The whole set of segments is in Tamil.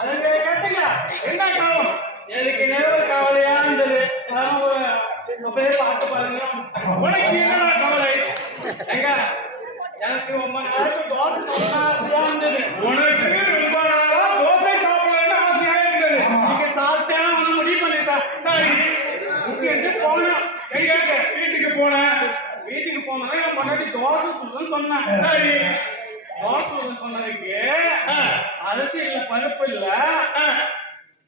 அதுக்கு கேட்டீங்க என்ன காவல் எனக்கு நேரம் கவலையா இருந்தது பேர் பார்த்து பாருங்க உனக்கு என்ன கவலை எங்க எனக்கு ரொம்ப நாளைக்கு தோசை சாப்பிட ஆசையா இருந்தது உனக்கு ரொம்ப நாளா தோசை சாப்பிடணும்னு ஆசையா இருந்தது நீங்க சாப்பிட்டேன் அவனை முடிவு பண்ணிட்டேன் சரி வீட்டுக்கு போனேன் வீட்டுக்கு போனேன் வீட்டுக்கு போனா என் முன்னாடி தோசை சுடுன்னு சொன்னேன் சரி தோசை சொன்னதுக்கு அரிசி இல்ல பருப்பு இல்ல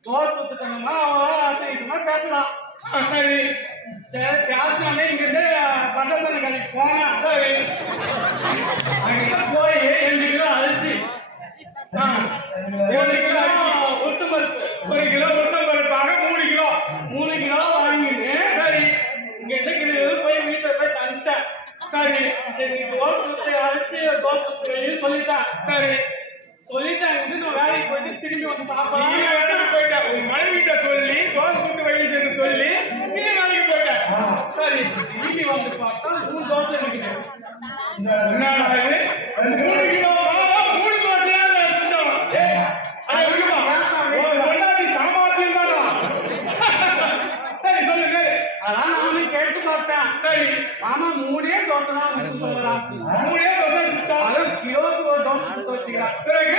தோசை சுத்துக்கணுமா அவன் ஆசைக்குமா பேசலாம் சரி சரி பேசினாலே இங்க இருந்து பந்தசன கடைக்கு போனேன் சரி அங்க போய் 2 கிலோ அரிசி 1 கிலோ உளுத்தம் பருப்பு 1 கிலோ உளுத்தம் பருப்பாக 3 கிலோ வாங்கிட்டு சரி இங்க இருந்து போய் வீட்டுல போய் தந்துட்டேன் சரி சரி தோசை சுத்தி அரைச்சி தோசை சுத்தி சொல்லிட்டேன் சரி சொல்லிட்டாங்க நான் வேலைக்கு போயிட்டு திரும்பி வந்து சாப்பிடலாம் நீ வேலைக்கு போயிட்டேன் உங்க மனைவிட்ட சொல்லி தோசை சுட்டு வைன்னு சொல்லி நீ வேலைக்கு போயிட்டேன் சரி திரும்பி வந்து பார்த்தா 3 தோசை இருக்குது என்னடா இது 3 கிலோ 3 தோசையா சுட்டோம் சாமாத்தியம் தானா சரி சொல்லுங்க அதான் நானும் கேட்டு பார்த்தேன் சரி ஆமா 3 தோசை தான் சொல்றான் 3 தோசை சுட்டா கிலோக்கு ஒரு தோசை சுட்டு வச்சுக்கிறான் பிறகு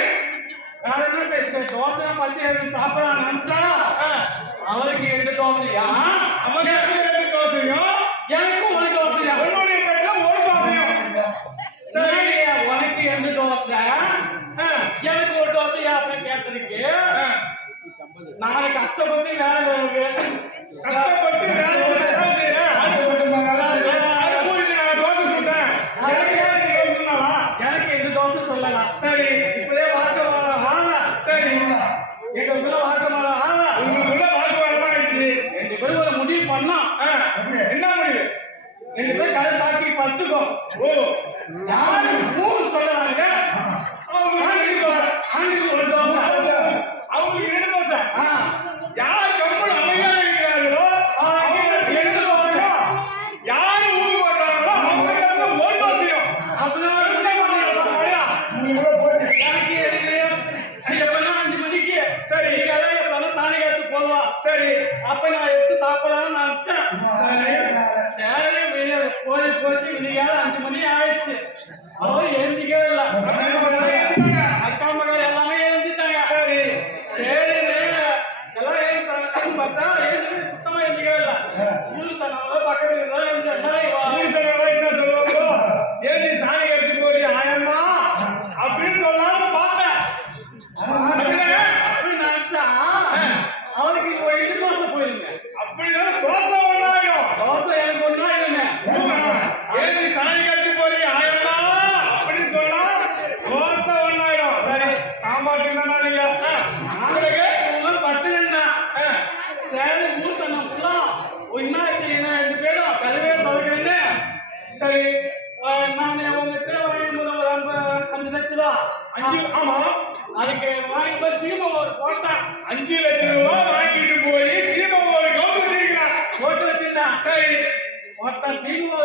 வேற என்ன சரி தோசை பசி சாப்பிடலாம் நினைச்சா அவருக்கு 2 தோசையா அவனுக்கு 2 தோசையும் எனக்கும் 1 தோசையா உன்னுடைய பேர்ல 1 தோசையும் சரி உனக்கு 2 தோசை எனக்கு 1 தோசையா அப்படின்னு கேட்டதுக்கு நான் கஷ்டப்பட்டு எனக்கு 2 தோசை சொல்லலாம் சரி இப்பவே வாக்குவாதம் ஆனா சரி எங்களுக்குள்ள வாக்குவாதம் ஆனா உங்களுக்குள்ள வாக்குவாதம் ஆயிடுச்சு 2 பேரும் ஒரு முடிவு பண்ணோம் என்ன முடிவு 2 பேரும் கதை சாக்கி பத்துக்கும் ஓ யாரு 3 சொல்றாங்க அவங்க ஆண்டுக்கு 1 தோசை அவங்களுக்கு 2 தோசை யார் கம்பெனி அமைதியா இருக்கிறார்களோ அவங்களுக்கு 2 தோசையும் யாரு ஊருக்கு வர்றாங்களோ அவங்களுக்கு 1 தோசையும் அப்படின்னா எப்பனா 5 மணிக்கு சரி எப்பனா சாணி காசு போடுவா சரி அப்ப நான் எடுத்து சாப்பிடலாம்னு நினைச்சேன் சரி வெளியே போச்சு இன்னைக்காவது 5 மணி ஆயிடுச்சு அவரும் எழுந்திக்கவே இல்லை அக்கா மகள் எல்லாமே எழுந்திட்டாங்க சரி சரி எல்லாம் எழுந்தாங்க பார்த்தா சுத்தமா எழுந்திக்கவே இல்லை ஊரு சொன்னாங்க பக்கத்துல என்ன சொல்லுவாங்க ஏந்தி சாணி கழிச்சு போறீ ஆயம்மா அப்படின்னு சொல்லலாம்னு பார்த்தேன் அப்படி நினைச்சா அவருக்கு 2 தோசை போயிருங்க அப்படின்னா தோசை ஒண்ணாயிடும் தோசை எனக்கு ஒண்ணாயிருங்க ஏந்தி சாணி கழிச்சு போறீ ஆயம்மா அப்படின்னு சொன்னா தோசை ஒண்ணாயிடும் சரி சாம்பார் நீங்க நாங்களுக்கு 10 நின்னா சரி ஊர் சொன்னா என்ன செய்யணும் 2 பேரும் கருவே துவைக்கிறேன்னு சரி நான் உங்ககிட்ட வாங்கி 5 லட்சம் ரூபா 5 ஆமா அதுக்கு வாங்கி சீமம் ஒரு போட்டேன் 5 லட்சம் ரூபாய் வாங்கிட்டு போய் சீமம் ஒரு கவுண்ட் வச்சிருக்கேன் போட்டு வச்சிருந்தேன் சரி ஒருத்தன் சீமம்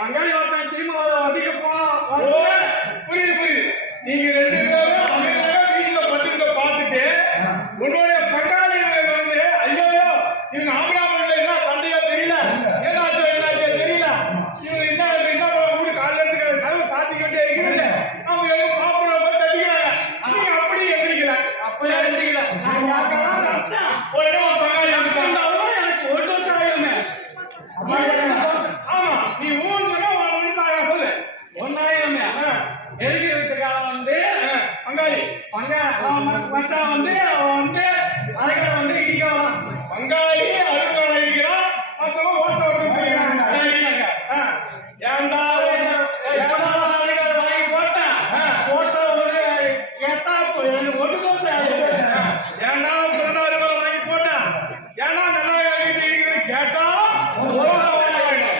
பங்காளி ஒருத்தன் சீமம் அதிகம் புரியுது நீங்க 2 பேரும் அமைதியாக வீட்டுல பட்டுக்க பார்த்துட்டு உன்னுடைய பங்காளி வந்து ஐயோ இவங்க ஆம்பராமன்ல என்ன சண்டையோ தெரியல என்னாச்சோ தெரியல இவங்க என்ன வீடு காலையில இருந்து கதவு சாத்திக்கிட்டே இருக்கிறது அவங்க மாப்பிள்ள போய் தட்டிக்கிறாங்க நீங்க அப்படி எந்திரிக்கல அப்படி எந்திரிக்கல நான் யாருக்கெல்லாம் நினைச்சேன் உடனே பங்காளி எனக்கு 1 தோசை ஆயிருமே ஆமா நீ ஊருக்கு 1 நிமிஷம் ஆக சொல்லு 1,000 எதுக்கு வீட்டுக்காரன் வந்து பங்காளி மச்சான் வந்து அவன் வந்து அதுக்காக வந்து இடிக்க வரான் பங்காளி அதுக்காக இடிக்கிறான் மற்றவங்க ஓட்ட வச்சுருக்காங்க சரிங்க ஏன்டா வாங்கி போட்டேன் போட்ட ஒரு கேட்டா 1 தோசை ஏன்டா 16 வாங்கி போட்டேன் ஏன்னா நல்லா கேட்டா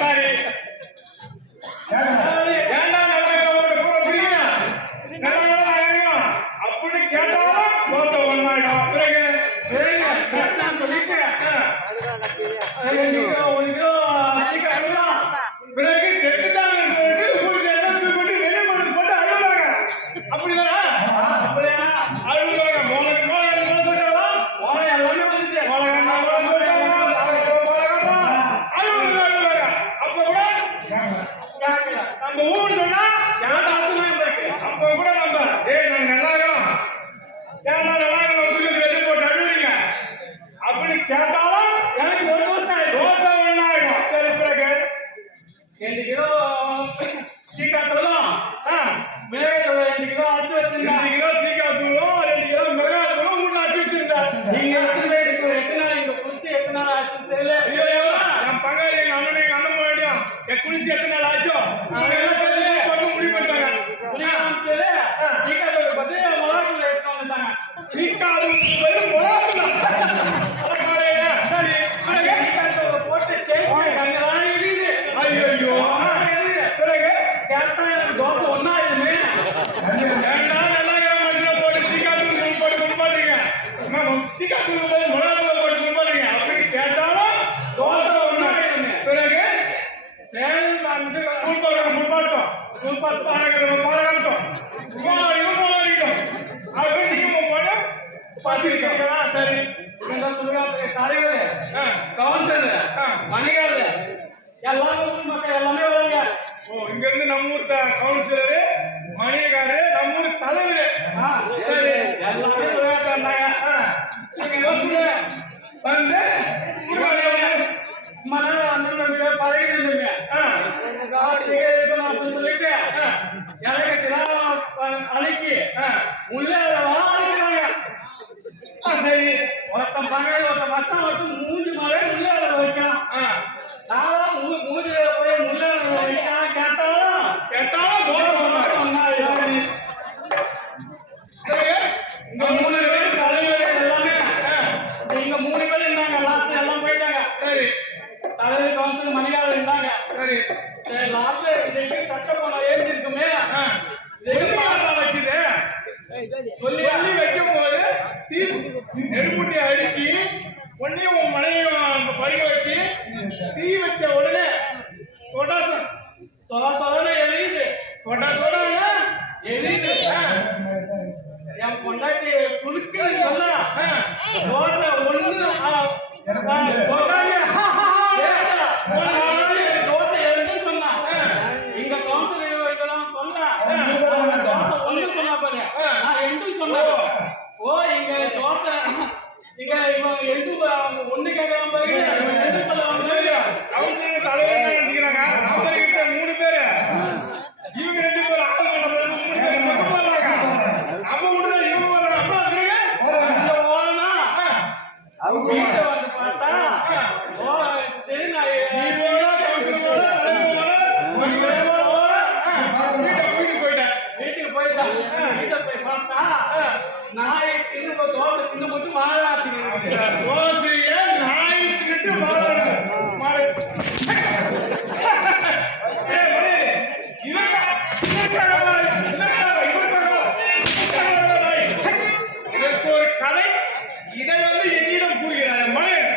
சரி ஏன்டா நல்லா அப்படி கேட்டா தோசை 1 நம்ம ஊர் சொன்னா யார் ஆசனம் இருக்கு அப்ப கூட நம்ம நாங்க நல்லா இருக்கிறோம் ஏன் நல்லா இருக்கிறோம் தூக்கி வெட்டி போட்டு அழுவீங்க அப்படின்னு கேட்டாலும் எனக்கு ஒரு தோசை ஒண்ணாயிடும் சரி பிறகு 2 கிலோ சீக்காத்தூளும் மிளகாத்தூள் 2 கிலோ அரைச்சு வச்சிருந்தேன் 2 கிலோ சீக்காத்தூளும் 2 கிலோ மிளகாத்தூளும் உள்ள அரைச்சு வச்சிருந்தேன் நீங்க எத்தனை இங்க குளிச்சு எத்தனை நாள் ஆச்சு தெரியல என் பங்காளி எங்க அண்ணன் எங்க அண்ணன் போயிடும் குளிச்சு எத்தனை நாள் ஆச்சோ முடிவு பண்ணிட்டாங்க சீக்காத்தூள் பத்தி மிளகாத்தூள் எடுத்து வந்துட்டாங்க சீக்காத்தூள் மிளகாத்தூள் சரி சீக்காத்தூள் போட்டு சேர்த்து கங்கராணி இருக்குது ஐயோ பிறகு கேட்டா எனக்கு தோசை ஒன்னா இதுமே மனுஷனை போட்டு சீக்காத்தூள் போட்டு குடிப்பாடுங்க சீக்காத்தூள் மிளகாத்தூள் போட்டு குடிப்பாடுங்க அப்படி கேட்டாலும் தோசை ஒன்னா இதுமே பிறகு சேல் முன்பாட்டம் சரி தலைவர் கவுன்சிலர் மணிகாரு எல்லாரும் மக்கள் எல்லாமே வராங்க இங்க இருந்து நம்ம ஊர் கவுன்சிலரு மணிகாரு நம்ம ஊர் தலைவர் சரி எல்லாமே சொன்னாங்க வந்து பதவி சொல்லிட்டு அழைக்கி உள்ளே சரி ஒருத்தன் பங்காளி ஒருத்தன் மச்சான் மட்டும் மூஞ்சி மாதிரி உள்ளே வைக்கலாம் நான் மூஞ்சி போய் உள்ளே வைக்கலாம் கேட்டாலும் இங்க 3 பேர் தலைவர் எல்லாமே இங்க 3 பேர் இருந்தாங்க லாஸ்ட் எல்லாம் போயிட்டாங்க சரி தலைவர் கவுன்சிலர் மணிகாரர் இருந்தாங்க சரி சரி லாஸ்ட்ல இதுக்கு சட்ட பணம் ஏற்றி இருக்குமே வச்சுது சொல்லி அள்ளி வைக்கும் போது நெருமுட்டி அடுக்கி ஒன்னையும் உன் மனைவியும் படிக்க வச்சு தீ வச்ச உடனே சொட எழுது எழுது என் பொண்டாட்டி சுருக்கு சொன்னா தோசை ஒண்ணு தோசை எழுந்து சொன்னா இங்க கவுன்சிலர் இதெல்லாம் சொல்ல தோசை ஒண்ணு சொன்னா பாரு நான் எண்டு சொன்னேன் ஓ இங்க தோசை இங்க இவன் எண்டு ஒண்ணு கேட்கலாம் பாரு எண்டு சொல்லுவாங்க கவுன்சிலர் தலைவர் நினைச்சுக்கிறாங்க அவங்க கிட்ட 3 பேரு இவங்க 2 பேர் ஆள் பண்ண 3 பேர் நம்ம உடனே இவங்க அவங்க வீட்டை வந்து பார்த்தா ஓ சரி நான் வீட்டுக்கு போயிட்டேன் வீட்டை போய் பார்த்தா நாயை திரும்ப தோசை தின்னு போட்டு மாறாத்தி தோசைய நாய் தின்னுட்டு இதற்கு ஒரு கதை இதை வந்து என்னிடம் கூறுகிறார் மகன்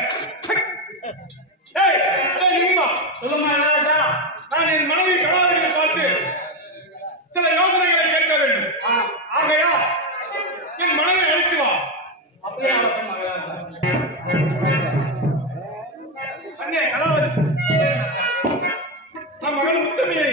சொல்லுமா நான் என் மனைவி கலாவதியை பார்த்து சில யோசனைகளை கேட்க வேண்டும் ஆகையா என் மனைவி அழைத்து வா அப்படியே அண்ணே கலாவதி நம் மகன் உத்தமியை